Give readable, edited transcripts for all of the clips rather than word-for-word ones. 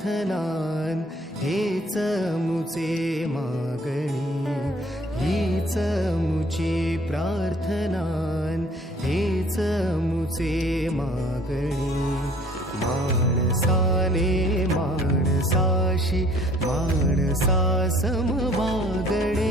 प्रार्थनान हेच मुचे मागणी, हीच मुची प्रार्थनान हेच मुचे मागणी. माणसाने माणसाशी माणसा सम वागणे,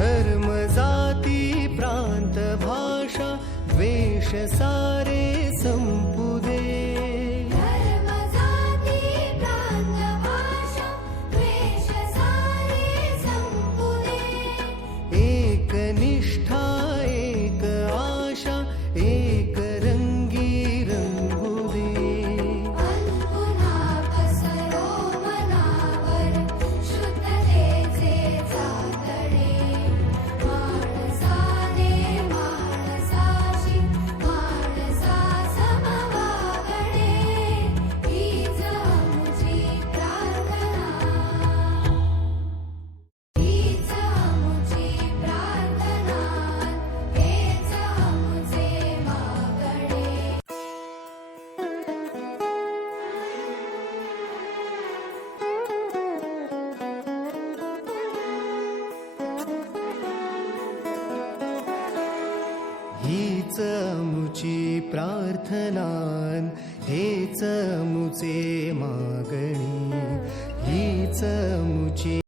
धर्म जाती प्रांत भाषा द्वेष सारे संपू दे. धर्म जाती प्रांत भाषा द्वेष सारे संपू दे. एक निष्ठा एक आशा एक रंगी रंगू दे. पुन्हा पसरो मनावर शुद्धतेचे चांदणे. माणसाने माणसाशी माणसा सम वागणे, हीच मुची प्रार्थना, हीच मुची प्रार्थना, हेच मुचे मागणे. हीच मुची प्रार्थनान हेच मुचे मागणी, हीच मुची